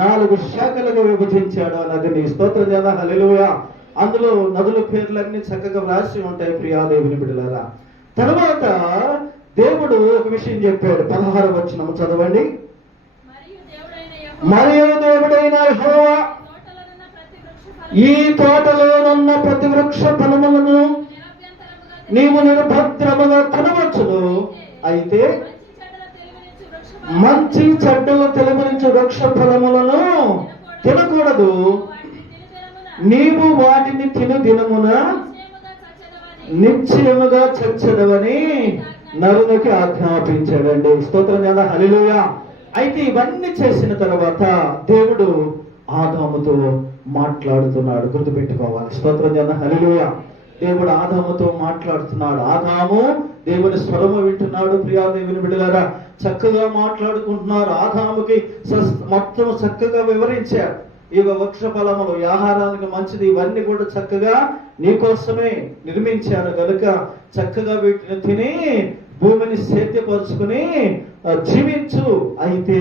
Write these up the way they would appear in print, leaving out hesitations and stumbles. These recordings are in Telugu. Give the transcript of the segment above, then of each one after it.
4 శాఖలుగా విభజించాడు ఆ నదిని. స్తోత్రం చేద్దాం. హల్లెలూయా. అందులో నదుల పేర్లన్నీ చక్కగా వ్రాసి ఉంటాయి ప్రియా దేవుని బిడ్డలారా. తర్వాత దేవుడు ఒక విషయం చెప్పాడు. 16వ వచనం చదవండి. మరియు దేవుడైన యెహోవా ఈ తోటలోనున్న ప్రతి వృక్ష ఫలములను నీవు నిరభద్రముగా తినవచ్చును, అయితే మంచి చెడ్డలు తెలుగునించు వృక్ష ఫలములను తినకూడదు. నీవు వాటిని తిను దినమున నిశ్చయముగా చచ్చదవని నరునికి ఆజ్ఞాపించాడండి. స్తోత్రం చేద్దాం. హల్లెలూయా. అయితే ఇవన్నీ చేసిన తర్వాత దేవుడు ఆదాముతో మాట్లాడుతున్నాడు. గుర్తుపెట్టుకోవాలి. స్తోత్రం చేద్దాం. హల్లెలూయా. దేవుడు ఆదాముతో మాట్లాడుతున్నాడు. ఆదాము దేవుని స్వరము వింటున్నాడు. ప్రియా దేవుని బిడ్డలారా, చక్కగా మాట్లాడుకుంటున్నారు. ఆదాముకి మొత్తం చక్కగా వివరించారు. ఈ వృక్ష ఫలములు ఆహారానికి మంచిది, ఇవన్నీ కూడా చక్కగా నీకోసమే నిర్మించాను కనుక చక్కగా వీటిని తిని భూమిని సేద్యపరుచుకుని జీవించు. అయితే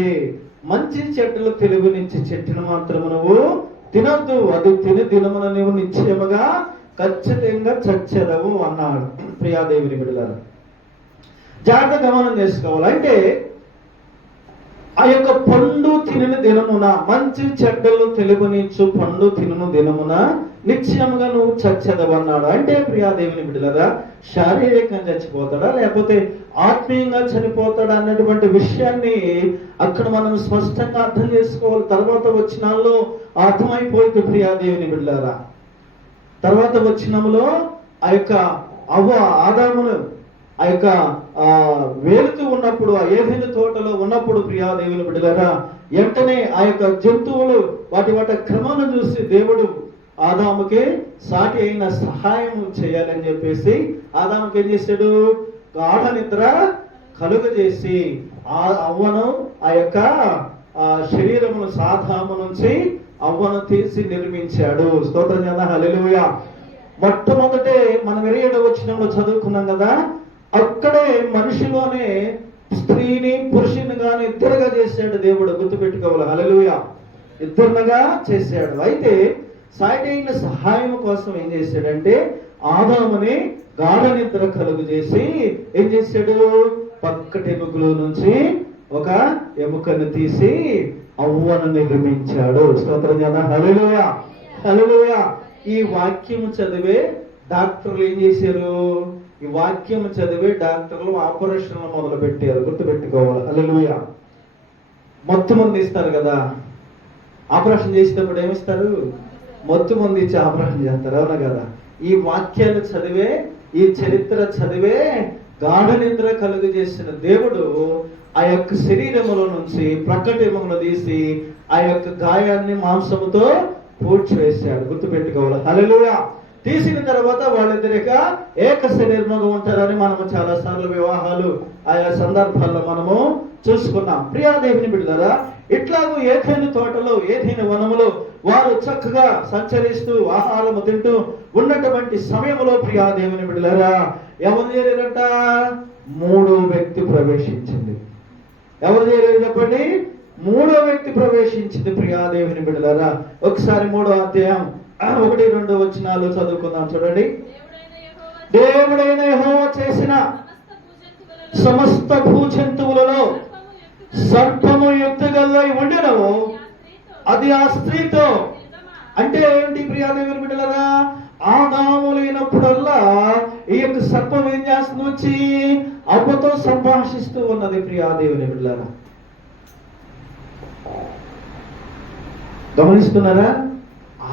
మంచి చెట్టులు తెలుగు నుంచి చెట్టును మాత్రము నువ్వు తినద్దు, అది తిని దినమున నువ్వు నిశ్చయముగా ఖచ్చితంగా చచ్చెదవు అన్నాడు. ప్రియాదేవిని బిడ్డలారా, జాగ్రత్త గమనం చేసుకోవాలి. అంటే ఆ యొక్క పండు తినని దినమున, మంచి చెడ్డలు తెలుగునిచ్చు పండు తినను దినమున నిశ్చయముగా నువ్వు చచ్చెదవన్నాడు. అంటే ప్రియాదేవిని బిడ్డలారా, శారీరకంగా చచ్చిపోతాడా లేకపోతే ఆత్మీయంగా చనిపోతాడా అన్నటువంటి విషయాన్ని అక్కడ మనం స్పష్టంగా అర్థం చేసుకోవాలి. తర్వాత వచనాల్లో అర్థమైపోయింది ప్రియాదేవిని బిడ్డలారా. తర్వాత వచనంలో ఆ యొక్క ఆదామును ఆ యొక్క వేలుతూ ఉన్నప్పుడు, ఆ ఏదెను తోటలో ఉన్నప్పుడు ప్రియాదేవుని బిడ్డలారా, వెంటనే ఆ యొక్క జంతువులు వాటి క్రమాన్ని చూసి దేవుడు ఆదాముకి సాటి అయిన సహాయం చేయాలని చెప్పేసి ఆదాముకి ఏం చేశాడు? గాఢ నిద్ర కలుగజేసి అవ్వను ఆ యొక్క శరీరమును సాధాము నుంచి అవ్వను తీసి నిర్మించాడు. స్తోత్రం చేద్దాం. హల్లెలూయా. మొట్టమొదటే మనం 27వ వచనంలో చదువుకున్నాం కదా, అక్కడే మనిషిలోనే స్త్రీని పురుషుని గాని ఇద్దరుగా చేశాడు దేవుడు. గుర్తుపెట్టుకోవాలి. హల్లెలూయా. ఇద్దరుగా చేశాడు. అయితే సాయటైన సహాయం కోసం ఏం చేశాడంటే ఆదాముని గాఢ నిద్ర కలుగు చేసి ఏం చేశాడు? పక్కటి ఎముకలో నుంచి ఒక ఎముకను తీసి అవ్వను నిర్మించాడు. స్తోత్రం చేద్దాం. హల్లెలూయా. హల్లెలూయా. ఈ వాక్యం చదివే డాక్టర్లు ఏం చేశారు? ఈ వాక్యం చదివే డాక్టర్లు ఆపరేషన్లు మొదలు పెట్టారు. గుర్తుపెట్టుకోవాలి. హల్లెలూయా. మత్తు మంది ఇస్తారు కదా, ఆపరేషన్ చేసేటప్పుడు ఏమిస్తారు? మత్తు మంది ఇచ్చి ఆపరేషన్ చేస్తారు. అవునా కదా? ఈ వాక్యాలు చదివే, ఈ చరిత్ర చదివే గాఢ నిద్ర కలుగు చేసిన దేవుడు ఆ యొక్క శరీరములో నుంచి ప్రక్కటెముకను తీసి ఆ యొక్క గాయాన్ని మాంసముతో పూడ్చివేశాడు. గుర్తుపెట్టుకోవాలి. హల్లెలూయా. తీసిన తర్వాత వాళ్ళిద్దరిక ఏక శరీరముగా ఉంటారని మనము చాలా సార్లు వివాహాలు ఆయా సందర్భాల్లో మనము చూసుకున్నాం. ప్రియాదేవిని బిడ్డలారా, ఇట్లాగూ ఏదైనా తోటలో ఏదైనా వనములో వారు చక్కగా సంచరిస్తూ ఆహారము తింటూ ఉన్నటువంటి సమయంలో ప్రియాదేవిని బిడ్డలారా ఎవరు చేరారట? 3వ వ్యక్తి ప్రవేశించింది. ఎవరు చేరారు చెప్పండి? 3వ వ్యక్తి ప్రవేశించింది. ప్రియాదేవిని బిడ్డలారా, ఒకసారి 3వ అధ్యాయం 1-2 వచనాలు చదువుకుందాం. చూడండి. దేవుడైన యెహోవా చేసిన సమస్త భూజంతువులలో సర్పము యుక్తగలై ఉండెనవు, అది ఆ స్త్రీతో. అంటే ఏంటి ప్రియాదేవిని బిడ్డలారా? ఆదాము లేనప్పుడల్లా ఈ యొక్క సర్పం ఏం చేస్తుంది? వచ్చి అవ్వతో సంభాషిస్తూ ఉన్నది. ప్రియాదేవిని బిడ్డలారా, గమనిస్తున్నారా?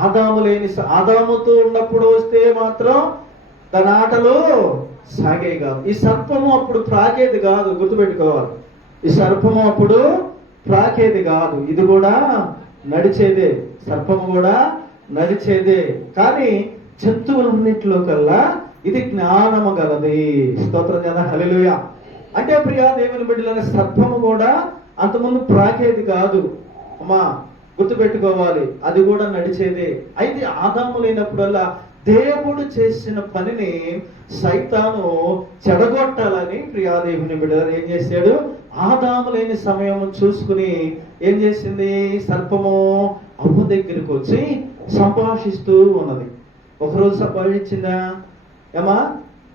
ఆదాముతో ఉన్నప్పుడు వస్తే మాత్రం తన ఆటలు సాగే కాదు. ఈ సర్పము అప్పుడు ప్రాకేది కాదు. గుర్తుపెట్టుకోవాలి. ఈ సర్పము అప్పుడు ప్రాకేది కాదు. ఇది కూడా నడిచేదే. సర్పము కూడా నడిచేదే. కానీ జంతువులన్నింటిలో కల్లా ఇది జ్ఞానము గలది. స్తోత్రం చేద్దాం. హల్లెలూయా. అంటే ప్రియా దేవుని బిడ్డలైన సర్పము కూడా అంతకుముందు ప్రాకేది కాదు. అమ్మా గుర్తుపెట్టుకోవాలి, అది కూడా నడిచేదే. అయితే ఆదాము లేనప్పుడల్లా దేవుడు చేసిన పనిని సైతాను చెడగొట్టాలని ప్రియాదేవుని బిడ్డలు ఏం చేశాడు? ఆదాము లేని సమయం చూసుకుని ఏం చేసింది? సర్పము అవ్వ దగ్గరికి వచ్చి సంభాషిస్తూ ఉన్నది. ఒకరోజు సంభాషించిందా ఏమా?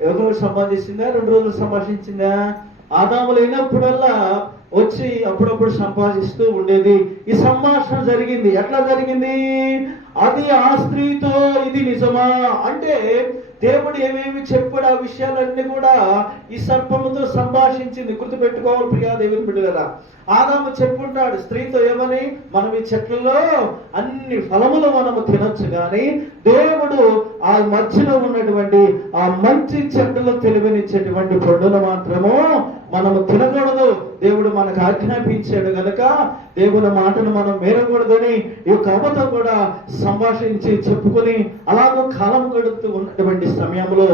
ఒకరోజు సంభాషించిందా? 2 రోజులు సంభాషించిందా? ఆదాము లేనప్పుడల్లా వచ్చి అప్పుడప్పుడు సంభాషిస్తూ ఉండేది. ఈ సంభాషణ జరిగింది. ఎట్లా జరిగింది? అది ఆ స్త్రీతో ఇది నిజమా అంటే దేవుడు ఏమేమి చెప్పాడు ఆ విషయాలన్నీ కూడా ఈ సర్పముతో సంభాషించింది. గుర్తుపెట్టుకోవాలి ప్రియా దేవుని బిడ్డలారా. ఆదాము చెప్పుంటాడు స్త్రీతో ఏమని? మనం ఈ చెట్లలో అన్ని ఫలములు మనము తినొచ్చు, కానీ దేవుడు ఆ మధ్యలో ఉన్నటువంటి ఆ మంచి చెట్టులో తెలివినిచ్చేటువంటి పండును మాత్రము మనము తినకూడదు. దేవుడు మనకు ఆజ్ఞాపించాడు గనక దేవుని మాటను మనం మేరకూడదని ఈ యొక్క అవ్వతో కూడా సంభాషించి చెప్పుకొని అలాగో కాలం గడుపుతూ ఉన్నటువంటి సమయంలో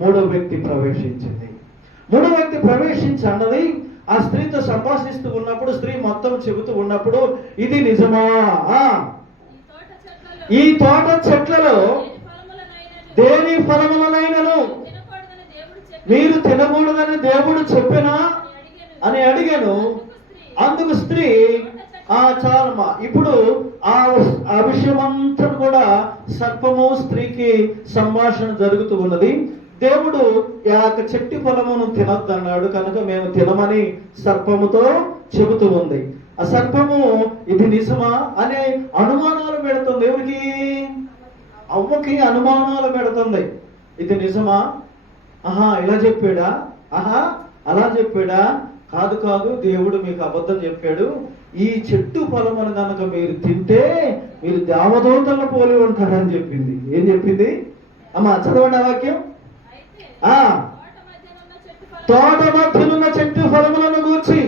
మూడో వ్యక్తి ప్రవేశించింది. మూడో వ్యక్తి ప్రవేశించి అన్నది ఆ స్త్రీతో సంభాషిస్తూ ఉన్నప్పుడు, స్త్రీ మొత్తం చెబుతూ ఉన్నప్పుడు, ఇది నిజమా? ఈ తోట చెట్లలో దేని ఫలములనైనను మీరు తినకూడదని దేవుడు చెప్పినా అని అడిగాను. అందుకు స్త్రీ చాలమ్మా. ఇప్పుడు ఆ విషయం అంతా కూడా సర్పము స్త్రీకి సంభాషణ జరుగుతూ ఉన్నది. దేవుడు ఆ చెట్టు ఫలమును తినొద్దన్నాడు కనుక మేము తినమని సర్పముతో చెబుతూ ఉంది. ఆ సర్పము ఇది నిజమా అనే అనుమానాలు పెడుతుంది. ఎవరికి? అవ్వకి అనుమానాలు పెడుతుంది. ఇది నిజమా? ఇలా చెప్పాడా? అలా చెప్పాడా? కాదు, దేవుడు మీకు అబద్ధం చెప్పాడు. ఈ చెట్టు ఫలమును కనుక మీరు తింటే మీరు దేవదూతలను పోలి ఉంటారని చెప్పింది. ఏం చెప్పింది అమ్మా? చదవండి ఆ వాక్యం. తోట మధ్యనున్న చెట్టు ఫలములను గూర్చి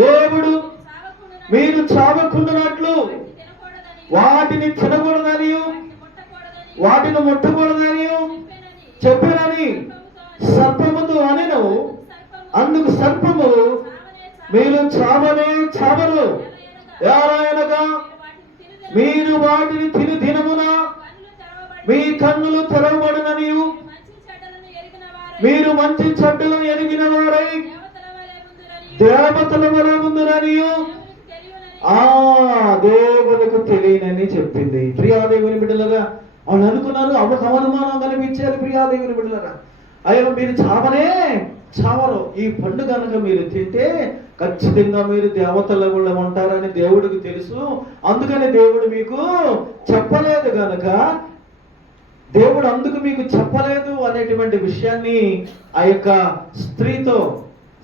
దేవుడు మీరు చావకుండానట్లు వాటిని తినకూడదని వాటిని ముట్టకూడదని చెప్పానని సర్పముతో అనెను. అందుకు సర్పము మీరు చావరు ఎలాగనగా మీరు వాటిని తిని దినమున మీ కన్నులు తెరవబడుననియు మీరు మంచి చెడ్డలను ఎరిగిన వారై దేవతల వలె ఉందురనియు దేవునికి తెలియనని చెప్పింది. ప్రియాదేవుని బిడ్డలరా, వాళ్ళు అనుకున్నారు, అవ్వకు అవమానం కనిపించారు. ప్రియాదేవుని బిడ్డలరా, అయ్యో మీరు చావరు. ఈ పండు కనుక మీరు తింటే ఖచ్చితంగా మీరు దేవతల వల్ల ఉంటారని దేవుడికి తెలుసు. అందుకని దేవుడు మీకు చెప్పలేదు గనక, దేవుడు అందుకు మీకు చెప్పలేదు అనేటువంటి విషయాన్ని ఆ యొక్క స్త్రీతో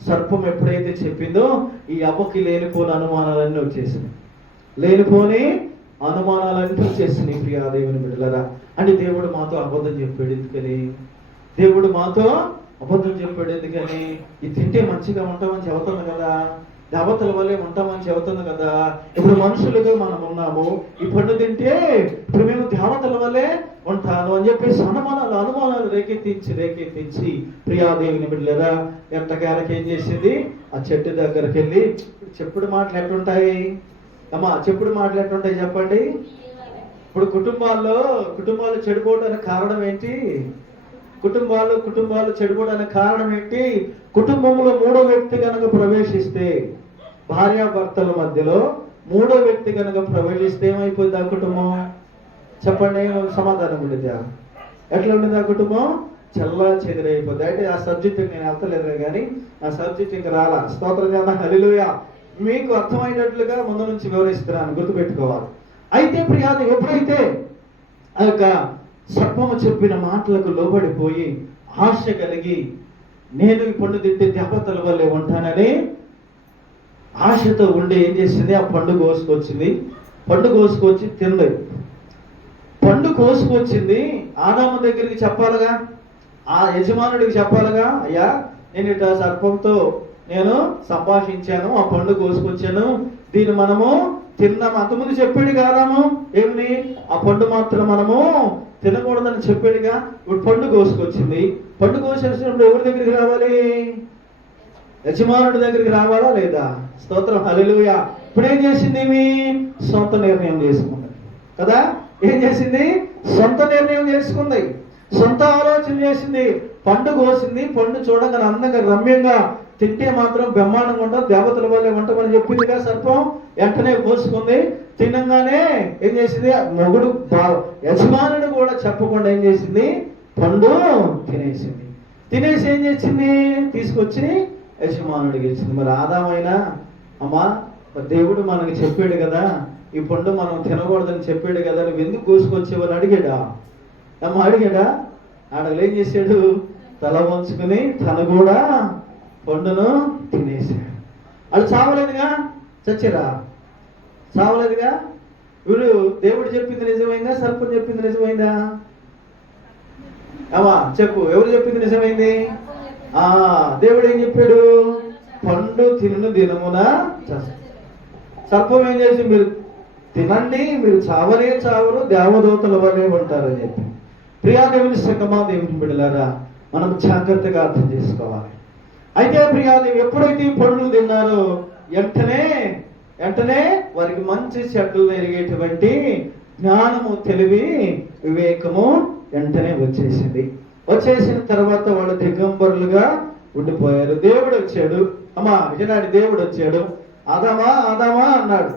సర్పం ఎప్పుడైతే చెప్పిందో ఈ అవ్వకి లేనిపోని అనుమానాలన్నీ వచ్చేసినాయి. లేనిపోని అనుమానాలన్నీ వచ్చేసినాయి. ప్రియా దేవుని బిడ్డలారా, అంటే దేవుడు మాతో అబద్ధం చెప్పాడు ఎందుకని? దేవుడు మాతో అబద్ధం చెప్పాడు ఎందుకని? ఇది తింటే మంచిగా ఉంటామని చెబుతుంది కదా, దేవతల వల్లే ఉంటామని చెబుతుంది కదా. ఇప్పుడు మనుషులుగా మనం ఉన్నాము, ఈ పండు తింటే ఇప్పుడు మేము దేవతల వల్లే ఉంటాను అని చెప్పేసి అనుమానాలు రేకెత్తించి ప్రియాదేవిని బిడ్డలేదా ఎంతకాలకి ఏం చేసింది? ఆ చెట్టు దగ్గరికి వెళ్ళి, చెప్పుడు మాటలు ఎట్లుంటాయి అమ్మా? చెప్పుడు మాటలు ఎట్లుంటాయి చెప్పండి. ఇప్పుడు కుటుంబాలు చెడిపోవడానికి కారణం ఏంటి? కుటుంబాలు చెడిపోవడానికి కారణం ఏంటి? కుటుంబంలో మూడో వ్యక్తి కనుక ప్రవేశిస్తే, భార్యాభర్తల మధ్యలో మూడో వ్యక్తి కనుక ప్రవేశిస్తే ఏమైపోయింది ఆ కుటుంబం? చెప్పండి, సమాధానం ఉండేది. ఎట్లా ఉండేది ఆ కుటుంబం? చల్లా చెదిరైపోద్ది. అంటే ఆ సబ్జెక్ట్ నేను వెళ్తలేదు కానీ ఆ సబ్జెక్ట్ ఇంకా రాలా. స్తోత్రం చేద్దాం, హల్లెలూయా. మీకు అర్థమైనట్లుగా ముందు నుంచి వివరిస్తున్నాను, గుర్తుపెట్టుకోవాలి. అయితే ప్రియాది ఎప్పుడైతే ఆ యొక్క సర్పము చెప్పిన మాటలకు లోబడిపోయి ఆశ కలిగి నేను ఈ పండు తింటే దేవతల వల్లే ఉంటానని ఆశతో ఉండి ఏం చేసింది? ఆ పండు కోసుకొచ్చి తింది. పండు కోసుకొచ్చింది ఆదాము దగ్గరికి చెప్పాలిగా, ఆ యజమానుడికి చెప్పాలిగా, అయ్యా నేను ఇట్లా సర్పంతో నేను సంభాషించాను, ఆ పండు కోసుకొచ్చాను, దీన్ని మనము తిన్నాము. అంతకుముందు చెప్పాడు కాదాము ఏమిని? ఆ పండు మాత్రం మనము తినకూడదని చెప్పాడుగా. ఇప్పుడు పండు కోసుకొచ్చింది. పండు కోసేసినప్పుడు ఎవరి దగ్గరికి రావాలి? యజమానుడి దగ్గరికి రావాలా లేదా? స్తోత్రం, హల్లెలూయా. ఇప్పుడు ఏం చేసింది? సొంత నిర్ణయం చేసుకుంది కదా. ఏం చేసింది? సొంత నిర్ణయం చేసుకుంది, సొంత ఆలోచన చేసింది. పండు కోసింది. పండు చూడగానే అందంగా రమ్యంగా తింటే మాత్రం బ్రహ్మాండంగా ఉంటాం, దేవతల వల్లే ఉంటామని చెప్పిందిగా సర్పం. వెంటనే కోసుకుంది. తినంగానే ఏం చేసింది, మొగుడు యజమానుడు కూడా చెప్పకుండా ఏం చేసింది, పండు తినేసింది. తినేసి ఏం చేసింది, తీసుకొచ్చి యజమానుడికి ఇచ్చింది. మరి ఆదామైనా, అమ్మా దేవుడు మనకి చెప్పాడు కదా ఈ పండు మనం తినకూడదని చెప్పాడు కదా, నువ్వు ఎందుకు కోసుకొచ్చేవని అడిగాడా? అమ్మ అడిగాడా? ఆడలు ఏం చేశాడు, తల వంచుకుని తను కూడా పండును తినేసాడు. వాళ్ళు చావలేదుగా, చచ్చిరా చావలేదుగా. వీడు దేవుడు చెప్పింది నిజమైందా, సర్పం చెప్పింది నిజమైందా? అమ్మా చెప్పు, ఎవరు చెప్పింది నిజమైంది? దేవుడు ఏం చెప్పాడు, పండు తిను దినమున. సర్పం ఏం చేసి, మీరు తినండి, మీరు చావరే చావరు, దేవదూతల వల్లే ఉంటారని చెప్పి. ప్రియా దేవుని సంగమా, దేవుని బిడ్డలారా, మనం జాగ్రత్తగా అర్థం చేసుకోవాలి. అయితే ప్రియాదేవి ఎప్పుడైతే ఈ పండ్లు తిన్నారో వెంటనే వారికి మంచి చెడ్డలు ఎరిగేటువంటి జ్ఞానము, తెలివి, వివేకము వెంటనే వచ్చేసింది. వచ్చేసిన తర్వాత వాళ్ళు దిగంబరులుగా ఉండిపోయారు. దేవుడు వచ్చాడు, అమ్మా విజయనాడి దేవుడు వచ్చాడు. ఆదామా ఆదామా అన్నాడు.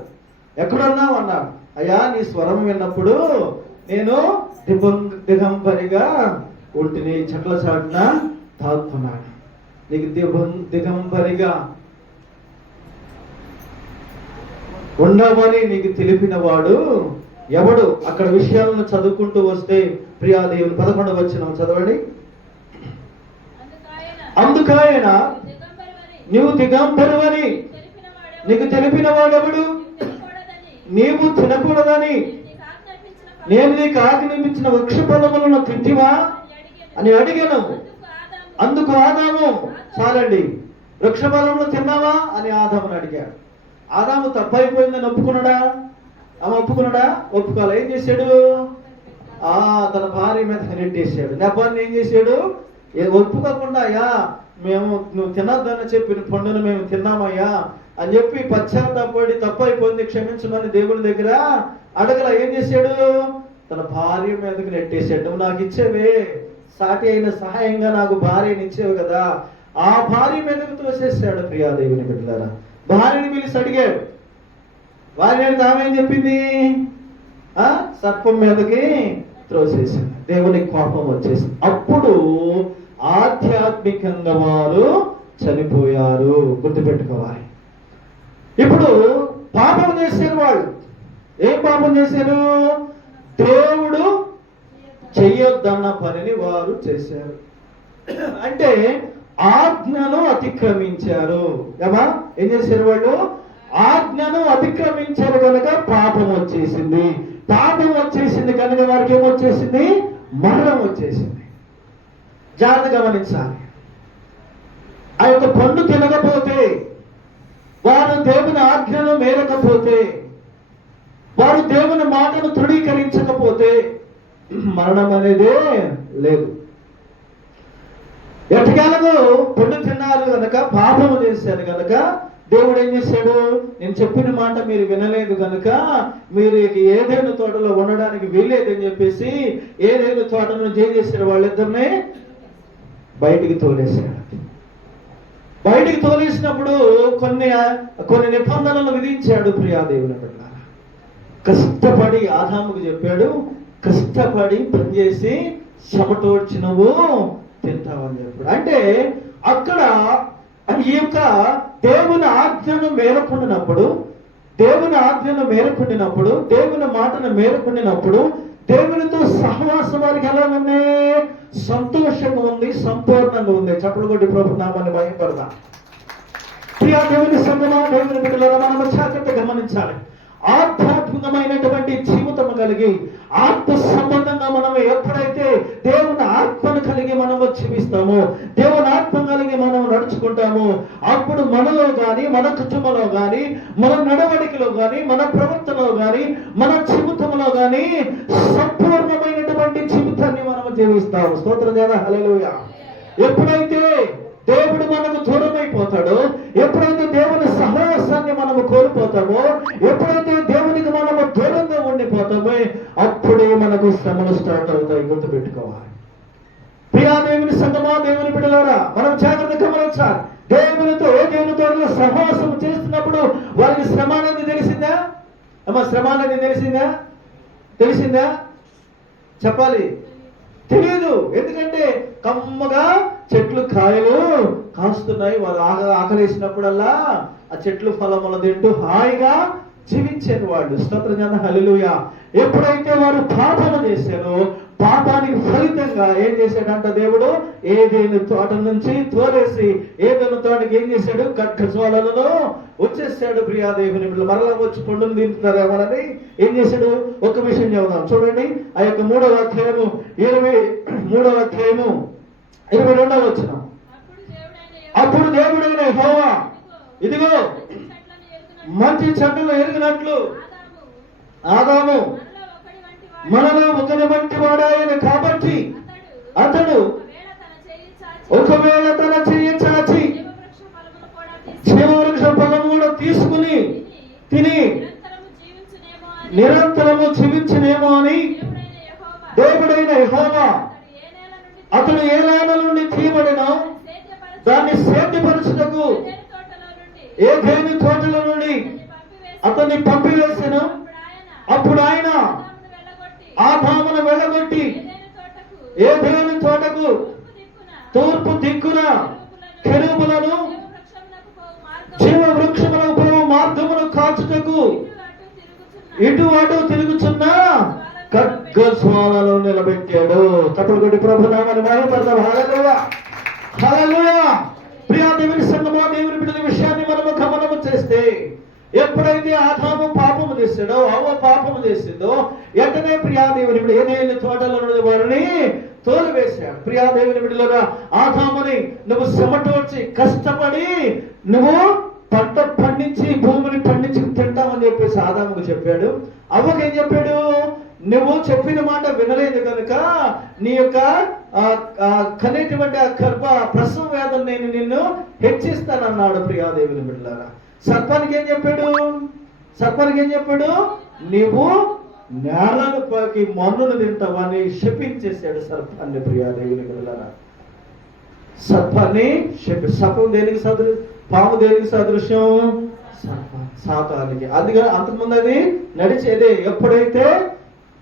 ఎక్కడున్నావు అన్నాడు. అయ్యా నీ స్వరం విన్నప్పుడు నేను దిగంబరిగా ఒంటిని చెట్ల చాటున తాగుతున్నాడు. నీకు దిగంబరిగా ఉండమని నీకు తెలిపిన వాడు ఎవడు? అక్కడ విషయాలను చదువుకుంటూ వస్తే ప్రియాదేవుని 11వ వచనం చదవండి. అందుకాయన నీవు దిగంబరువని నీకు తెలిపిన వాడెవడు? నీవు తినకూడదని నేను నీకు ఆజ్ఞాపించిన వృక్ష ఫలములను తింటివా అని అడిగాను. అందుకు ఆదాము, చాలండి, వృక్ష ఫలములు తిన్నావా అని ఆదాముని అడిగాడు. ఆదాము తప్పైపోయిందని ఒప్పుకున్నాడా? ఒప్పుకున్నాడా? ఒప్పుకోవాలి. ఏం చేశాడు? తన భార్య మీద నెట్టేసాడు. నెపాన్ని ఏం చేశాడు? ఒప్పుకోకుండా, అయ్యా నువ్వు తినొద్దని చెప్పిన పండును మేము తిన్నామయ్యా అని చెప్పి పశ్చాత్తాపడి తప్పైపోయింది క్షమించమని దేవుని దగ్గర అడగల. ఏం చేశాడు? తన భార్య మీదకి నెట్టేశాడు. నువ్వు నాకు ఇచ్చేవే, సాటి అయిన సహాయంగా నాకు భార్యని ఇచ్చేవు కదా, ఆ భార్య మీదకి తోసేసాడు. ప్రియాదేవిని బిడ్డలారా, భార్యని పిలిచి అడిగాడు. భార్య ఆమె ఏం చెప్పింది? సర్పం మీదకి త్రోసేసింది. దేవునికి కోపం వచ్చేసింది. అప్పుడు ఆధ్యాత్మికంగా వారు చనిపోయారు. గుర్తుపెట్టుకోవాలి. ఇప్పుడు పాపం చేశారు వాళ్ళు. ఏం పాపం చేశారు? దేవుడు చెయ్యొద్దన్న పనిని వారు చేశారు. అంటే ఆజ్ఞను అతిక్రమించారు. ఏమా ఏం చేశారు వాళ్ళు? ఆజ్ఞను అతిక్రమించారు కనుక పాపం వచ్చేసింది. పాపం వచ్చేసింది కనుక వారికి ఏమొచ్చేసింది? మరణం వచ్చేసింది. జాగ్రత్త గమనించాలి. ఆ యొక్క పండు తినకపోతే, వారు దేవుని ఆజ్ఞను మేరకపోతే, వారు దేవుని మాటను తృణీకరించకపోతే మరణం అనేదే లేదు. ఎట్టకేలకు పండు తిన్నారు కనుక, పాపము చేశారు కనుక దేవుడు ఏం చేశాడు? నేను చెప్పిన మాట మీరు వినలేదు కనుక మీరు ఏదైనా తోటలో ఉండడానికి వీల్లేదని చెప్పేసి ఏదైనా తోటను ఏం చేశారు? వాళ్ళిద్దరిని బయటికి తోలేశాడు. బయటికి తోలేసినప్పుడు కొన్ని నిబంధనలు విధించాడు. ప్రియాదేవుని బిడ్డ, కష్టపడి ఆదాముకు చెప్పాడు, కష్టపడి పనిచేసి చెమటోడ్చి నువ్వు తింటావని చెప్పాడు. అంటే అక్కడ ఈ యొక్క దేవుని ఆజ్ఞను మేరకుండినప్పుడు, దేవుని ఆజ్ఞను మేరకుండినప్పుడు, దేవుని మాటను మేరకుండినప్పుడు దేవునితో సహవాసం వారికి ఎలా ఉంది? సంతోషంగా ఉంది, సంపూర్ణంగా ఉంది. చప్పలు కొట్టి ప్రభు నామాన్ని మహిమపడదాం. ప్రియా దేవుని సంగమా, దేవుని బిడ్డలారా, మనం జాగ్రత్త గమనించాలి. ఆధ్యాత్మికమైనటువంటి జీవితం కలిగి, ఆత్మ సంబంధంగా మనం ఎప్పుడైతే దేవుని ఆత్మను కలిగి మనము జీవిస్తామో, దేవుని ఆత్మ కలిగి మనం నడుచుకుంటామో, అప్పుడు మనలో కానీ, మన కుటుంబంలో కానీ, మన నడవడికలో కానీ, మన ప్రవర్తనలో కానీ, మన జీవితంలో కానీ సంపూర్ణమైనటువంటి జీవితాన్ని మనము జీవిస్తాము. స్తోత్రం కదా, హల్లెలూయా. ఎప్పుడైతే దేవుడు మనకు దూరం అయిపోతాడో, ఎప్పుడైతే దేవుని సహవాసాన్ని మనము కోల్పోతామో, ఎప్పుడైతే దేవునికి మనము దూరంగా ఉండిపోతామో, అప్పుడే మనకు శ్రమలు స్టార్ట్ అవుతాయి. గుర్తుపెట్టుకోవాలి. ప్రియా దేవుని సంగమా, దేవుని బిడ్డలారా, మనం జాగ్రత్త గమనించాలి. దేవుని సహవాసం చేస్తున్నప్పుడు వారికి శ్రమ అనేది తెలిసిందా? అమ్మా, శ్రమ అనేది తెలిసిందా? చెప్పాలి. తెలియదు. ఎందుకంటే కమ్మగా చెట్లు కాయలు కాస్తున్నాయి. వారు ఆకలేసినప్పుడల్లా ఆ చెట్లు ఫలములు తింటూ హాయిగా జీవించారు వాళ్ళు. స్తోత్రం, హల్లెలూయా. ఎప్పుడైతే వారు పాపము చేశారో, పాపానికి ఫలితంగా ఏం చేశాడంట దేవుడు? ఏదైనా తోట నుంచి తోలేసి ఏదైనా తోటకి ఏం చేశాడు? ఖడ్గజ్వాలలను వచ్చేసాడు. ప్రియాదేవుని మరలా వచ్చి పండును తింటున్నారేమోనని ఏం చేశాడు? ఒక విషయం చెబుదాం చూడండి. ఆ యొక్క 3వ అధ్యాయము 22వ వచనం. అప్పుడు దేవుడైన యెహోవా ఇదిగో మంచి చెడ్డలు ఎరిగినట్లు ఆదాము మనలో ఒకని వంటి వాడాయను కాబట్టి అతడు ఒకవేళ తన చెయ్యి చాచి జీవవృక్ష ఫలము కూడా తీసుకుని తిని నిరంతరము జీవించునేమో అని దేవుడైన యెహోవా అతడు ఏ నేల నుండి తీయబడినో దాన్ని సేద్యపరచుటకు ఏదేని తోటల నుండి అతన్ని పంపివేసెను. అప్పుడు ఆయన ఆదామును వెళ్ళగొట్టి ఏదేని తోటకు తూర్పు దిక్కున కెరూబులను జీవ వృక్షములకు పోవు మార్గమును కాచుటకు ఇటు అటు తిరుగుచున్న ఖడ్గజ్వాలలో నిలబెట్టాడు. తప్పుడు కొట్టి ప్రభునామని మహిమపడతాం. హల్లెలూయా, హల్లెలూయా. ప్రియా దేవుని సంగమా, దేవుని బిడ్డల విషయాన్ని మనము గమనము చేస్తే, ఎప్పుడైతే ఆదాము పాపము చేశాడో, అవ్వ పాపము చేసిందో, వెంటనే ప్రియాదేవుని బిడ్డ ఏదేని తోటలో నుండి వారిని తోలివేశాడు. ప్రియాదేవుని బిడ్డలుగా ఆదాముని నువ్వు చెమటోడ్చి కష్టపడి నువ్వు పంట పండించి భూమిని పండించి తింటామని చెప్పేసి ఆదాముకు చెప్పాడు. అవ్వకి ఏం చెప్పాడు? నువ్వు చెప్పిన మాట వినలేదు కనుక నీ యొక్క కనేటువంటి ఆ గర్భ ప్రసవ వేదన నేను నిన్ను హెచ్చిస్తానన్నాడు. ప్రియాదేవుని బిడ్డలారా, సర్పానికి ఏం చెప్పాడు? నీవు నేలను పాకి మన్నును తింటావని శపించేశాడు సర్పాన్ని. ప్రియాదేవుని బిడ్డలారా, సర్పాన్ని సర్పం దేనికి పాము దేనికి సదృశ్యం? సాతానికి. అందుకని అంతకుముందు అది నడిచేదే. ఎప్పుడైతే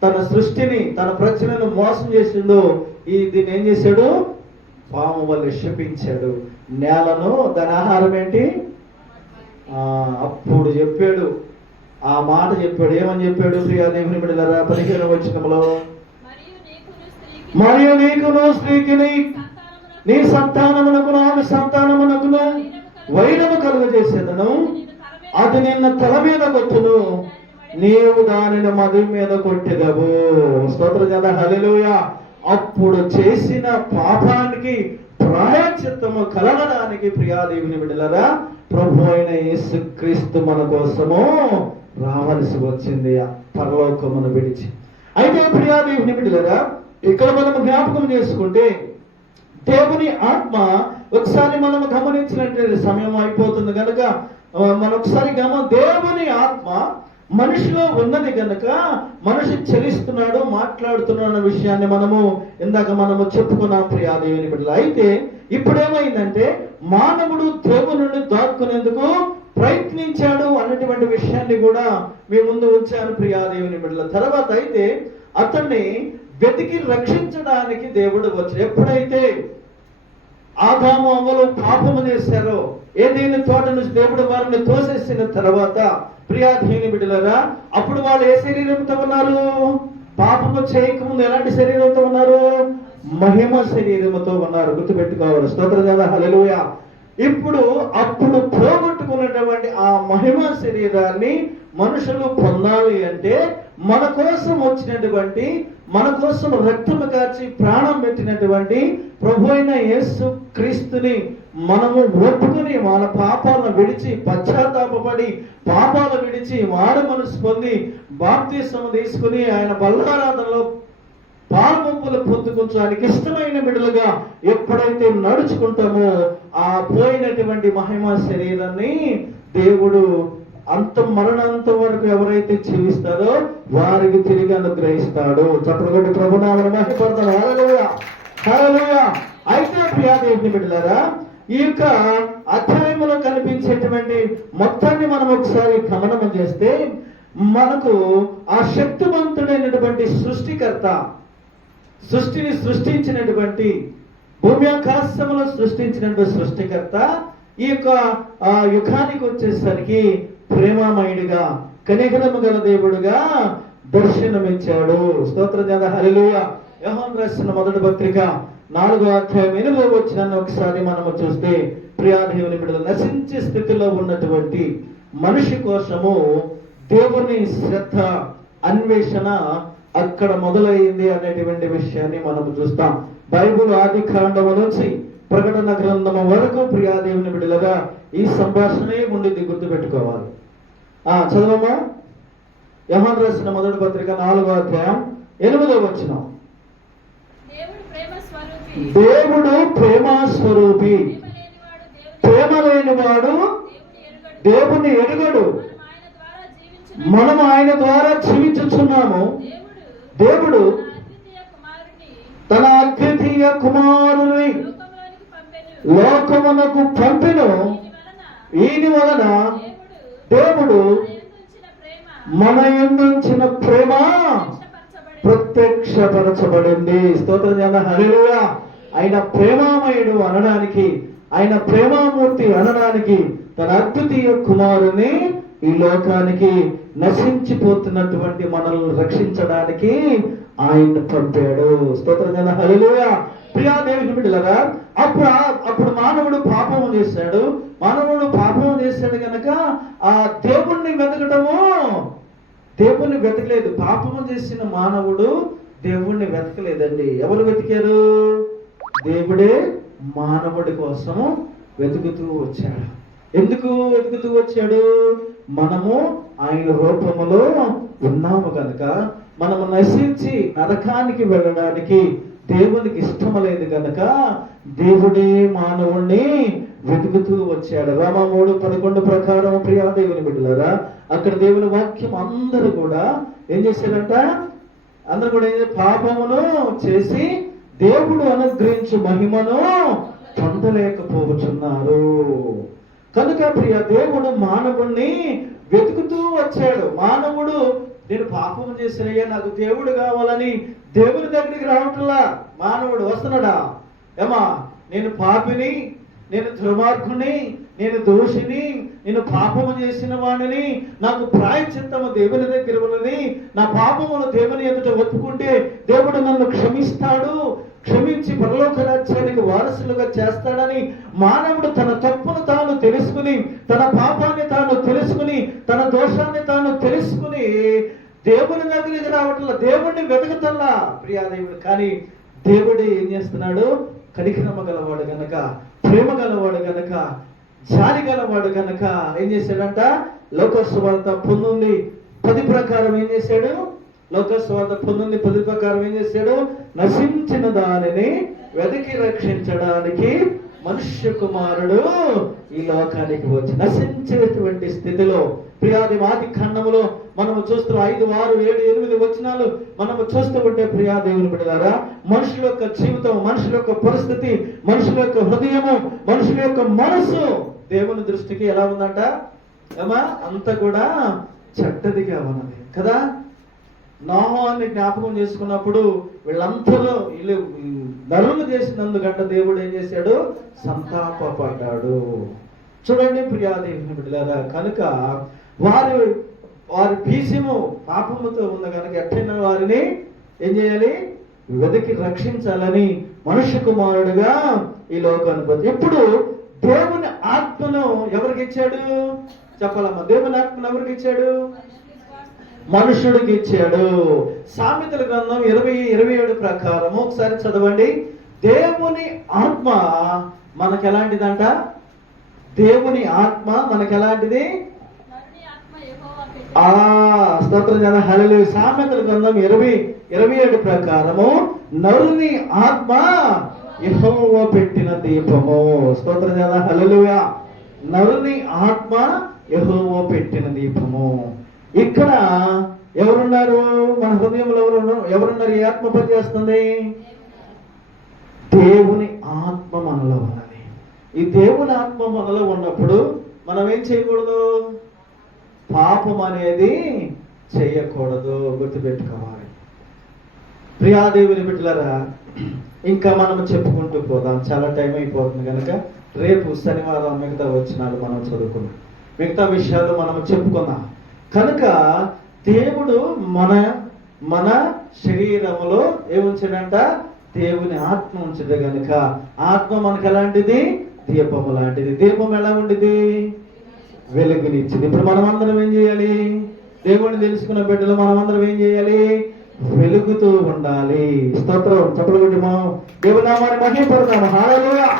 తన సృష్టిని తన ప్రజలను మోసం చేసిందో దీన్ని ఏం చేశాడు? పాము వల్ల శపించాడు నేలను. దాని ఆహారం ఏంటి? అప్పుడు చెప్పాడు, ఆ మాట చెప్పాడు. ఏమని చెప్పాడు? ప్రియాదేవుని బిడ్డలారా, 15వ వచనంలో, మరియు నీకును స్త్రీకిని నీ సంతానమునకును ఆమె సంతానమునకును వైరము కలుగజేసేదను. అది నిన్న తల మీద కొట్టును, నీవు దానిని మధు మీద కొట్టెదవు. స్తోత్రం, హల్లెలూయా. అప్పుడు చేసిన పాపానికి ప్రాయశ్చిత్తము కలగడానికి ప్రియాదేవుని బిడ్డలారా, ప్రభు అయిన యేసుక్రీస్తు మన కోసము రావలసి వచ్చింది పరలోకమును విడిచి. అయితే ప్రియాదేవుని బిడ్డలారా, ఇక్కడ మనం జ్ఞాపకం చేసుకుంటే దేవుని ఆత్మ ఒకసారి మనం గమనించినట్టు సమయం అయిపోతుంది కనుక మనం ఒకసారి దేవుని ఆత్మ మనిషిలో ఉన్నది కనుక మనిషి చలిస్తున్నాడు, మాట్లాడుతున్నాడు అన్న విషయాన్ని ఇందాక మనము చెప్పుకున్నాం ప్రియాదేవుని బిడ్డలు. అయితే ఇప్పుడేమైందంటే మానవుడు దేవుని నుండి దాక్కునేందుకు ప్రయత్నించాడు అన్నటువంటి విషయాన్ని కూడా మీ ముందు ఉంచాను ప్రియాదేవుని బిడ్డల. తర్వాత అయితే అతన్ని వెతికి రక్షించడానికి దేవుడు వచ్చాడు. ఎప్పుడైతే ఆదాము అవ్వలు పాపము చేశారో, ఏదైనా తోట నుంచి దేవుడు వారిని తోసేసిన తర్వాత ప్రియాదేవుని బిడ్డలారా, అప్పుడు వాళ్ళు ఏ శరీరంతో ఉన్నారు? పాపము చేయకముందు ఎలాంటి శరీరంతో ఉన్నారు? మహిమ శరీరంతో ఉన్నారు. గుర్తుపెట్టుకోవాలి. స్తోత్రం, హల్లెలూయా. అప్పుడు పోగొట్టుకున్నటువంటి ఆ మహిమ శరీరాన్ని మనుషులు పొందాలి అంటే మన కోసం వచ్చినటువంటి, మన కోసం రక్తము కార్చి ప్రాణం పెట్టినటువంటి ప్రభు అయిన యేసు క్రీస్తుని మనము ఒప్పుకుని మన పాపాలను విడిచి పశ్చాత్తాపడి పాపాలు విడిచి మారు మనసు పొంది బాప్తిస్మం తీసుకుని ఆయన బల్లారాధనలో పాల్పంపులు పొందుకుంటానికి ఇష్టమైన బిడ్డలుగా ఎప్పుడైతే నడుచుకుంటామో ఆ పోయినటువంటి మహిమ శరీరాన్ని దేవుడు మరణాంతం వరకు ఎవరైతే జీవిస్తారో వారికి తిరిగి అనుగ్రహిస్తాడు. చప్పటి ప్రభునామమున మహిమపడతాడు. హల్లెలూయా, హల్లెలూయా. అయితే ప్రియాదేవుని బిడ్డలారా, ఈ యొక్క అధ్యాయంలో కనిపించేటువంటి మొత్తాన్ని మనం ఒకసారి గమనం చేస్తే మనకు ఆ శక్తివంతుడైనటువంటి సృష్టికర్త, సృష్టిని సృష్టించినటువంటి భూమి ఆకాశములో సృష్టించినటువంటి సృష్టికర్త ఈ యొక్క యుగానికి వచ్చేసరికి ప్రేమమయుడిగా, కనికరము గల దేవుడుగా దర్శనమిచ్చాడు. స్తోత్రం చేద్దాం. హల్లెలూయా. యోహాను రాసిన మొదటి పత్రిక 4వ అధ్యాయం 8వ వచనాన్ని ఒకసారి మనము చూస్తే, ప్రియా దేవుని బిడ్డలు, నశించే స్థితిలో ఉన్నటువంటి మనిషి కోసము దేవుని శ్రద్ధ, అన్వేషణ అక్కడ మొదలైంది అనేటువంటి విషయాన్ని మనము చూస్తాం. బైబిల్ ఆది కాండము నుంచి ప్రకటన గ్రంథము వరకు ప్రియా దేవుని బిడ్డలుగా ఈ సంభాషణే ఉండింది, గుర్తుపెట్టుకోవాలి. చదవమ్మా. యోహాను రాసిన మొదటి పత్రిక 4వ అధ్యాయం 8వ వచనం. దేవుడు ప్రేమ స్వరూపి, ప్రేమ లేనివాడు దేవుని ఎరుగడు. మనం ఆయన ద్వారా జీవించుచున్నాము. దేవుడు తన అద్వితీయ కుమారుని లోకమునకు పంపెను. ఈయన వలన దేవుడు మన యందుంచిన ప్రేమ ప్రత్యక్షపరచబడింది. స్తోత్రం చేద్దాం. హల్లెలూయా. ఆయన ప్రేమామయుడు అనడానికి, ఆయన ప్రేమామూర్తి అనడానికి తన అద్వితీయ కుమారుని ఈ లోకానికి నశించిపోతున్నటువంటి మనల్ని రక్షించడానికి ఆయన పంపాడు. స్తోత్రం చేద్దాం. హల్లెలూయా. ప్రియా దేవుని బిడ్డలారా, అప్పుడు మానవుడు పాపము చేశాడు. మానవుడు పాపము చేశాడు కనుక ఆ దేవుణ్ణి వెతకటము, దేవుణ్ణి వెతకలేదు. పాపము చేసిన మానవుడు దేవుణ్ణి వెతకలేదండి. ఎవరు వెతికారు? దేవుడే మానవుడి కోసము వెతుకుతూ వచ్చాడు. ఎందుకు వెతుకుతూ వచ్చాడు? మనము ఆయన రూపములో ఉన్నాము కనుక, మనము నశించి నరకానికి వెళ్ళడానికి దేవునికి ఇష్టం లేదు కనుక దేవుడే మానవుణ్ణి వెతుకుతూ వచ్చాడు. రోమ 3:11 ప్రకారం ప్రియా దేవుని బిడ్డలారా, అక్కడ దేవుని వాక్యం అందరూ కూడా ఏం చేశారంట? అందరూ కూడా పాపమును చేసి దేవుడు అనుగ్రహించు మహిమను పొందలేకపోతున్నారు. కనుక ప్రియ దేవుడు మానవుణ్ణి వెతుకుతూ వచ్చాడు. మానవుడు నేను పాపం చేసినయ్యా, నాకు దేవుడు కావాలని దేవుని దగ్గరికి రావట్లా. మానవుడు వస్తున్నాడా? ఏమా, నేను పాపిని, నేను దుర్మార్గుని, నేను దోషిని, నేను పాపము చేసిన వాడిని, నాకు ప్రాయశ్చిత్తము దేవుని దగ్గర ఉన్నది, నా పాపమును దేవుని ఎదుట ఒప్పుకుంటే దేవుడు నన్ను క్షమిస్తాడు, క్షమించి పరలోక రాజ్యానికి వారసులుగా చేస్తాడని మానవుడు తన తప్పును తాను తెలుసుకుని, తన పాపాన్ని తాను తెలుసుకుని, తన దోషాన్ని తాను తెలుసుకుని దేవుని దగ్గరికి రావట్లా, దేవుడిని వెతకతల్లా ప్రియా దేవుడు. కానీ దేవుడు ఏం చేస్తున్నాడు? కనికరమ గలవాడు గనక, ప్రేమ గలవాడు గనక, జాలి గలవాడు గనక ఏం చేశాడంట? లోకసువార్త 19:10 ప్రకారం ఏం చేశాడు? లోకసువార్త 19:10 ప్రకారం ఏం చేశాడు? నశించిన దానిని వెతికి రక్షించడానికి మనుష్య కుమారుడు ఈ లోకానికి వచ్చి, నశించేటువంటి స్థితిలో ప్రియాది ఆది ఖండములో మనము చూస్తున్నాం. 5, 6, 7, 8 వచనాలు మనము చూస్తూ ఉంటే ప్రియా దేవుని బిడ్డలారా, మనుషుల యొక్క జీవితం, మనుషుల యొక్క పరిస్థితి, మనుషుల యొక్క హృదయము, మనుషుల యొక్క మనసు దేవుని దృష్టికి ఎలా ఉందంట? ఏమా, అంత కూడా చెడ్డదిగా ఉన్నది కదా. నోహాన్ని జ్ఞాపకం చేసుకున్నప్పుడు వీళ్ళందరూ వీళ్ళు నరులు చేసినందుకంట దేవుడు ఏం చేశాడు? సంతాపపడ్డాడు. చూడండి ప్రియా దేవుని బిడ్డలారా, కనుక వారి భీష్యము పాపముతో ఉన్న కనుక ఎట్టైన వారిని ఏం చేయాలి? వెతికి రక్షించాలని మనుష్య కుమారుడుగా ఈ లోకానికి వచ్చి, ఇప్పుడు దేవుని ఆత్మను ఎవరికి ఇచ్చాడు? చెప్పాలమ్మా. దేవుని ఆత్మను ఎవరికి ఇచ్చాడు? మనుషుడికి ఇచ్చాడు. సామెతల గ్రంథం 20:27 ప్రకారము ఒకసారి చదవండి. దేవుని ఆత్మ మనకు ఎలాంటిదంట? దేవుని ఆత్మ మనకు ఎలాంటిది? స్తోత్రం చేద్దాం. హల్లెలూయా. సామెతల గ్రంథం 20:27 ప్రకారము నరుని ఆత్మ యెహోవా పెట్టిన దీపము. స్తోత్రం చేద్దాం. హల్లెలూయా. నరుని ఆత్మ యెహోవా పెట్టిన దీపము. ఇక్కడ ఎవరున్నారు? మన హృదయంలో ఎవరున్నారు? ఈ ఆత్మ పని చేస్తుంది. దేవుని ఆత్మ మనలో ఉన్నది. ఈ దేవుని ఆత్మ మనలో ఉన్నప్పుడు మనం ఏం చేయకూడదు? పాపం అనేది చేయకూడదు. గుర్తుపెట్టుకోవాలి. ప్రియాదేవుని బిడ్డలారా, ఇంకా మనం చెప్పుకుంటూ పోదాం. చాలా టైం అయిపోతుంది కనుక రేపు శనివారం మిగతా వచనాలు మనం చదువుకుందాం. మిగతా విషయాలు మనం చెప్పుకుందాం. కనుక దేవుడు మన శరీరములో ఏముంచాడంట? దేవుని ఆత్మ ఉంచదు కనుక ఆత్మ మనకు ఎలాంటిది? దీపము లాంటిది. దీపం ఎలా ఉండేది? వెలుగునిచ్చింది. ఇప్పుడు మనమందరం ఏం చేయాలి? దేవుడిని తెలుసుకున్న బిడ్డలు మనమందరం ఏం చేయాలి? వెలుగుతూ ఉండాలి. స్తోత్రం. చెప్పలు కొట్టి మనం దేవుని నామాన్ని మహిమపడతాము. హల్లెలూయా.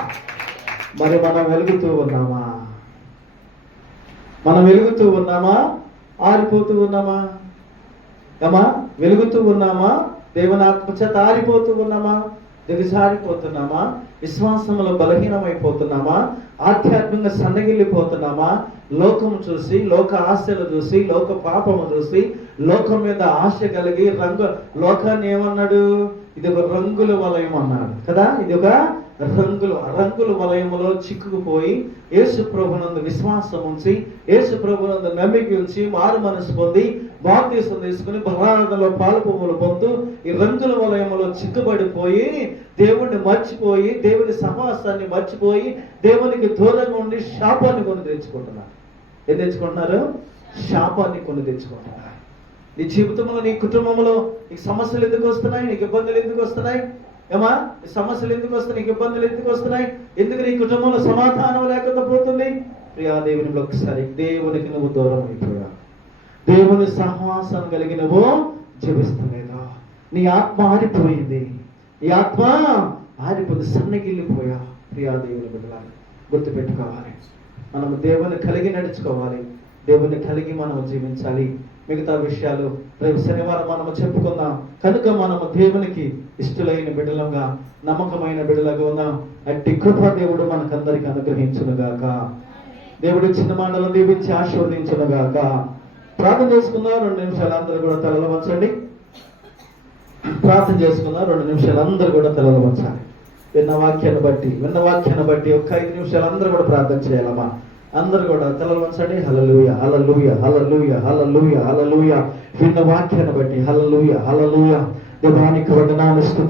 మరి మనం వెలుగుతూ ఉన్నామా? మనం వెలుగుతూ ఉన్నామా? ఆరిపోతూ ఉన్నామా? ఏమా వెలుగుతూ ఉన్నామా? దేవుని ఆత్మ చేత ఆరిపోతూ ఉన్నామా? దిగజారిపోతున్నామా? విశ్వాసంలో బలహీనమైపోతున్నామా? ఆధ్యాత్మికంగా సన్నగిల్లిపోతున్నామా? లోకము చూసి, లోక ఆశలు చూసి, లోక పాపము చూసి, లోకం మీద ఆశ కలిగి లోకాన్ని ఏమన్నాడు? ఇది ఒక రంగుల వలయం అన్నాడు కదా. ఇది ఒక రంగుల వలయములో చిక్కుకుపోయి యేసు ప్రభునందు విశ్వాసం ఉంచి, యేసు ప్రభునందు నమ్మిక ఉంచి, మారు మనసు పొంది, బాప్తీసం తీసుకుని బలారాధనలో పాలుపొమ్ములు పొందు ఈ రంగుల వలయములో చిక్కుబడిపోయి దేవుణ్ణి మర్చిపోయి, దేవుని సహవాసాన్ని మర్చిపోయి, దేవునికి దూరంగా ఉండి శాపాన్ని కొని తెచ్చుకుంటున్నారు. ఏం తెచ్చుకుంటున్నారు? శాపాన్ని కొని తెచ్చుకుంటున్నారు. నీ జీవితంలో, నీ కుటుంబంలో నీకు సమస్యలు ఎందుకు వస్తున్నాయి? నీకు ఇబ్బందులు ఎందుకు వస్తున్నాయి? ఏమా సమస్యలు ఎందుకు వస్తున్నాయి? నీకు ఇబ్బందులు ఎందుకు వస్తున్నాయి? ఎందుకు నీ కుటుంబంలో సమాధానం లేకుండా పోతుంది? ప్రియా దేవుని ఒకసారి దేవునికి నువ్వు దూరం అయిపోయా, దేవుని సహవాసం కలిగి నువ్వు జీవిస్తలేదా? నీ ఆత్మ ఆరిపోయింది. ఈ ఆత్మ ఆరిపోయింది, సన్నగిల్లిపోయా. ప్రియా దేవుని బిడ్డలారా, గుర్తుపెట్టుకోవాలి. మనము దేవుని కలిగి నడుచుకోవాలి, దేవుని కలిగి మనం జీవించాలి. మిగతా విషయాలు రేపు శనివారం మనము చెప్పుకుందాం. కనుక మనము దేవునికి ఇష్టలైన బిడ్డలుగా, నమ్మకమైన బిడ్డలుగా ఉన్నాం. అట్టి కృప దేవుడు మనకందరికి అనుగ్రహించునుగాక. దేవుడు చిన్న మాటలు దీవించి ఆశీర్వదించునుగాక. ప్రార్థన చేసుకుందాం. 2 నిమిషాలు అందరూ కూడా తలలు వంచండి. ప్రార్థన చేసుకుందాం. 2 నిమిషాలు అందరూ కూడా తలలు వంచాలి. విన్న వాక్యాన్ని బట్టి ఒక 5 నిమిషాలు అందరూ కూడా ప్రార్థన చేయాలమ్మా. అందరూ కూడా తలలు వంచండి. హల్లెలూయా, హల్లెలూయా, హల్లెలూయా, హల్లెలూయా, హల్లెలూయా. విన్న వాక్యాన్ని బట్టి హల్లెలూయా, హల్లెలూయా. దేవానికి వందనాలు, స్తుతులు.